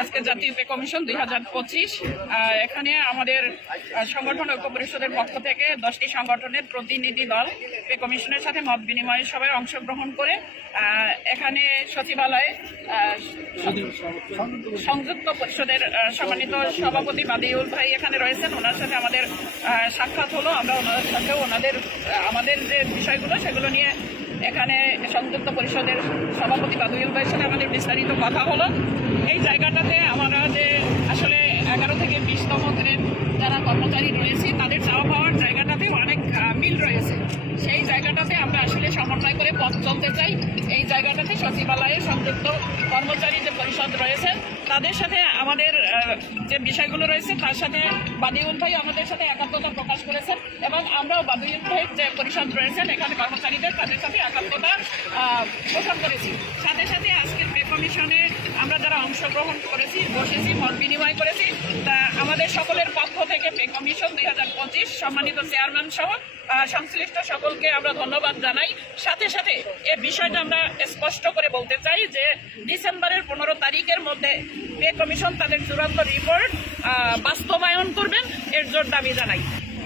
আজকে জাতীয় pay commission 2025 এখানে আমাদের সংগঠন ঐক্য পরিষদের পক্ষ থেকে 10টি সংগঠনের প্রতিনিধি দল পে কমিশনের সাথে মত বিনিময় সভায় অংশগ্রহণ করে এখানে সচিবালয়ে সংযুক্ত পরিষদের সম্মানিত সভাপতি বাদিউল ভাই এখানে রয়েছেন। ওনার সাথে আমাদের সাক্ষাৎ হলো। আমরা ওনার সাথেও আমাদের যে বিষয়গুলো সেগুলো নিয়ে এখানে সংযুক্ত পরিষদের সভাপতি বাদিউল ভাইয়ের সাথে আমাদের বিস্তারিত কথা হলো। এই জায়গাটাতে আমরা যে আসলে 11 থেকে 20তম গ্রেড যারা কর্মচারী রয়েছে তাদের চাওয়া পাওয়ার জায়গাটাতে অনেক মিল রয়েছে। সেই জায়গাটাতে আমরা আসলে সমন্বয় করে পথ চলতে চাই। এই জায়গাটাতে সচিবালয়ে সংযুক্ত কর্মচারী যে পরিষদ রয়েছে তাদের সাথে আমাদের যে বিষয়গুলো রয়েছে তার সাথে বাদিউল ভাই আমাদের সাথে একাত্মতা প্রকাশ করেছেন এবং আমরাও বাদিউল ভাইয়ের যে পরিষদ রয়েছেন এখানে কর্মচারীদের তাদের সাথে একাত্মতা পোষণ করেছি। সাথে সাথে আজকের পে কমিশনে আমরা যারা অংশগ্রহণ করেছি, বসেছি, মত বিনিময় করেছি, তা আমাদের সকলের পক্ষ থেকে পে কমিশন 2025 সম্মানিত চেয়ারম্যান সহ সংশ্লিষ্ট সকলকে আমরা ধন্যবাদ জানাই। সাথে সাথে এ বিষয়টা আমরা স্পষ্ট করে বলতে চাই যে ডিসেম্বরের 15 তারিখের মধ্যে পে কমিশন তাদের চূড়ান্ত রিপোর্ট বাস্তবায়ন করবেন, এর জোর দাবি জানাই।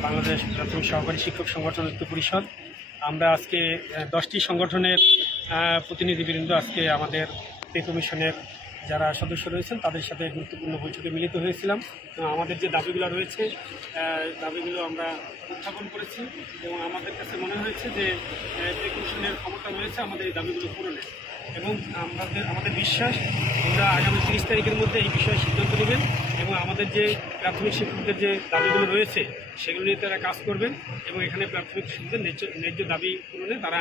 বাংলাদেশ প্রাথমিক সহকারী শিক্ষক সংগঠন ঐক্য পরিষদ আমরা আজকে 10টি সংগঠনের প্রতিনিধিবৃন্দ আজকে আমাদের পে কমিশনের যারা সদস্য রয়েছেন তাদের সাথে গুরুত্বপূর্ণ বৈঠকে মিলিত হয়েছিলাম। আমাদের যে দাবিগুলো রয়েছে দাবিগুলো আমরা উত্থাপন করেছি এবং আমাদের কাছে মনে হয়েছে যে পে কমিশনের ক্ষমতা রয়েছে আমাদের এই দাবিগুলো পূরণের এবং আমাদের বিশ্বাস আমরা আগামী 30 তারিখের মধ্যে এই বিষয়ে সিদ্ধান্ত নেবেন এবং আমাদের যে প্রাথমিক শিক্ষকদের যে দাবিগুলো রয়েছে সেগুলো নিয়ে তারা কাজ করবেন এবং এখানে প্রাথমিক শিক্ষকদের ন্যায্য দাবি পূরণে তারা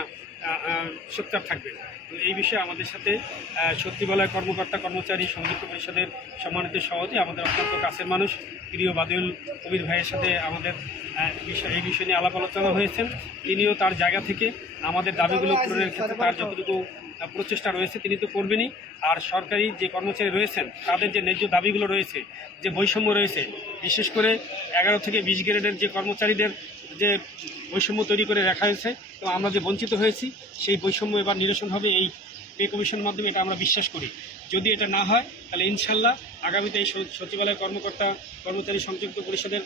সোচ্চার থাকবেন। এই বিষয়ে আমাদের সাথে সচিবালয় কর্মকর্তা কর্মচারী সংযুক্ত পরিষদের সম্মানিত সভাপতি আমাদের অত্যন্ত কাছের মানুষ প্রিয় বাদিউল কবির ভাইয়ের সাথে আমাদের এই বিষয় নিয়ে আলাপ আলোচনা হয়েছেন। তিনিও তার জায়গা থেকে আমাদের দাবিগুলো পূরণের ক্ষেত্রে তার যতটুকু প্রচেষ্টা রয়েছে তিনি তো করবেনই। আর সরকারি যে কর্মচারী রয়েছেন তাদের যে ন্যায্য দাবিগুলো রয়েছে, যে বৈষম্য রয়েছে, বিশেষ করে 11 থেকে 20 গ্রেডের যে কর্মচারীদের যে বৈষম্য তৈরি করে রাখা হয়েছে তো আমরা যে বঞ্চিত হয়েছি সেই বৈষম্য এবার নিরসন হবে এই পে কমিশনের মাধ্যমে, এটা আমরা বিশ্বাস করি। যদি এটা না হয় তাহলে ইনশাল্লাহ আগামীতে এই সচিবালয় কর্মকর্তা কর্মচারী সংযুক্ত পরিষদের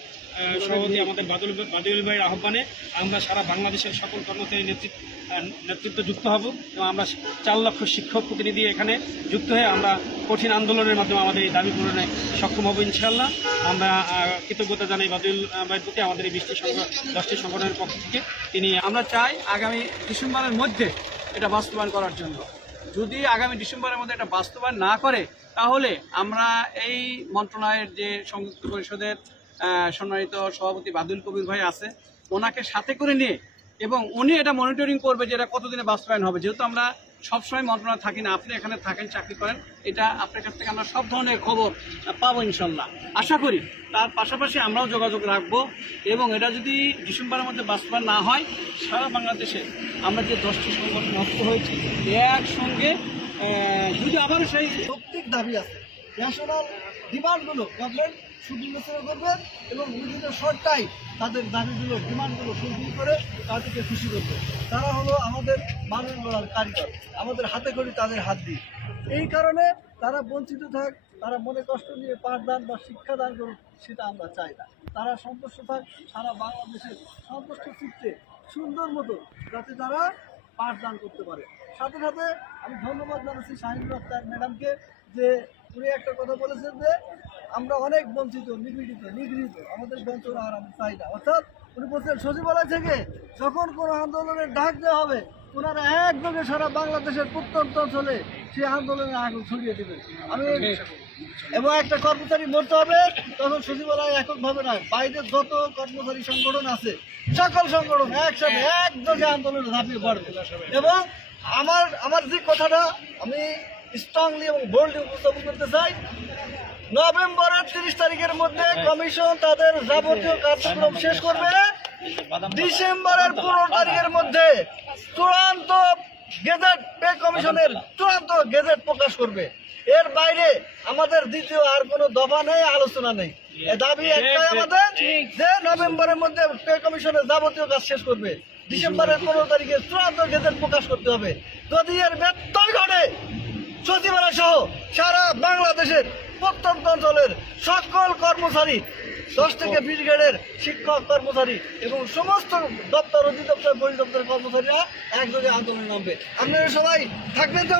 সভাপতি আমাদের বাদিউল ভাইয়ের আহ্বানে আমরা সারা বাংলাদেশের সকল কর্মচারী নেতৃত্ব যুক্ত হব এবং আমরা 4 লক্ষ শিক্ষক প্রতিনিধি এখানে যুক্ত হয়ে আমরা কঠিন আন্দোলনের মাধ্যমে আমাদের এই দাবি পূরণে সক্ষম হব ইনশাল্লাহ। আমরা কৃতজ্ঞতা জানাই বাদিউল ভাইয়ের প্রতি আমাদের এই 10টি সংগঠনের পক্ষ থেকে। আমরা চাই আগামী ডিসেম্বরের মধ্যে এটা বাস্তবায়ন করার জন্য। যদি আগামী ডিসেম্বরের মধ্যে এটা বাস্তবায়ন না করে তাহলে আমরা এই মন্ত্রণালয়ের যে সংযুক্ত পরিষদের সম্মানিত সভাপতি বাদিউল কবির ভাই আছে ওনাকে সাথে করে নিয়ে এবং উনি এটা মনিটরিং করবে যে এটা কতদিনে বাস্তবায়ন হবে। যেহেতু আমরা সবসময় মন্ত্রণালয় থাকি না, আপনি এখানে থাকেন, চাকরি করেন, এটা আপনার কাছ থেকে আমরা সব ধরনের খবর পাবো ইনশাল্লাহ আশা করি। তার পাশাপাশি আমরাও যোগাযোগ রাখবো এবং এটা যদি ডিসেম্বরের মধ্যে বাস্তবায়ন না হয় সারা বাংলাদেশে আমরা যে 10টি সংগঠন ঐক্য হয়েছি একসঙ্গে যদি আবারও সেই যৌক্তিক দাবি আছে, ন্যাশনাল ডিমান্ডগুলো গভর্নমেন্ট সুবিবেচনা করবে এবং বিভিন্ন সরকার তাদের দাবিগুলো ডিমান্ডগুলো ফুলফিল করে তাদেরকে খুশি করবে। তারা হলো আমাদের মানুষ গড়ার কারিগর, আমাদের হাতে করি তাদের হাত দিয়ে। এই কারণে তারা বঞ্চিত থাক, তারা মনে কষ্ট নিয়ে পাঠদান বা শিক্ষাদান করুক সেটা আমরা চাই না। তারা সন্তুষ্ট থাক, সারা বাংলাদেশের সন্তুষ্ট চিত্তে সুন্দর মতো যাতে তারা পাঠদান করতে পারে। সাথে সাথে আমি ধন্যবাদ জানাচ্ছি শাহিনুর আক্তার ম্যাডামকে যে উনি একটা কথা বলেছেন যে আমরা অনেক বঞ্চিত, নিগৃহীত, আমাদের বঞ্চনা আর আমি চাই না। অর্থাৎ উনি বলছেন সচিবালয় থেকে যখন কোনো আন্দোলনের ডাক দেওয়া হবে ওনারা একযোগে সারা বাংলাদেশের প্রত্যন্ত অঞ্চলে সেই আন্দোলনের আগুন ছড়িয়ে দেবেন। এবং একটা কর্মচারী মরতে হবে তখন সচিবালয় এককভাবে নয়, বাইরের যত কর্মচারী সংগঠন আছে সকল সংগঠন একসাথে একযোগে আন্দোলনে ঝাঁপিয়ে পড়বে। এবং আমার যে কথাটা আমি স্ট্রংলি এবং বোল্ডলি উপস্থাপন করতে চাই, নভেম্বরের 30 তারিখের মধ্যে কমিশন তাদের যাবতীয় কার্যক্রম শেষ করবে, ডিসেম্বরের 15 তারিখের মধ্যে চূড়ান্ত গেজেট পে কমিশনের চূড়ান্ত গেজেট প্রকাশ করবে। এর বাইরে আমাদের দ্বিতীয় আর কোনো দফা নেই, আলোচনা নেই। দাবি একটাই আমাদের যে নভেম্বরের মধ্যে পে কমিশনের যাবতীয় কাজ শেষ করবে, ডিসেম্বরের 15 তারিখে চূড়ান্ত গেজেট প্রকাশ করতে হবে। যদি এর ব্যত্যয় ঘটে সচিবালয় সহ সারা বাংলাদেশের প্রত্যন্ত অঞ্চলের সকল কর্মচারী 10 থেকে 20 গ্রেডের শিক্ষক কর্মচারী এবং সমস্ত দপ্তর অধিদপ্তর পরিদপ্তরের কর্মচারীরা একযোগে আন্দোলনে নামবে। আপনারা সবাই থাকবেন তো?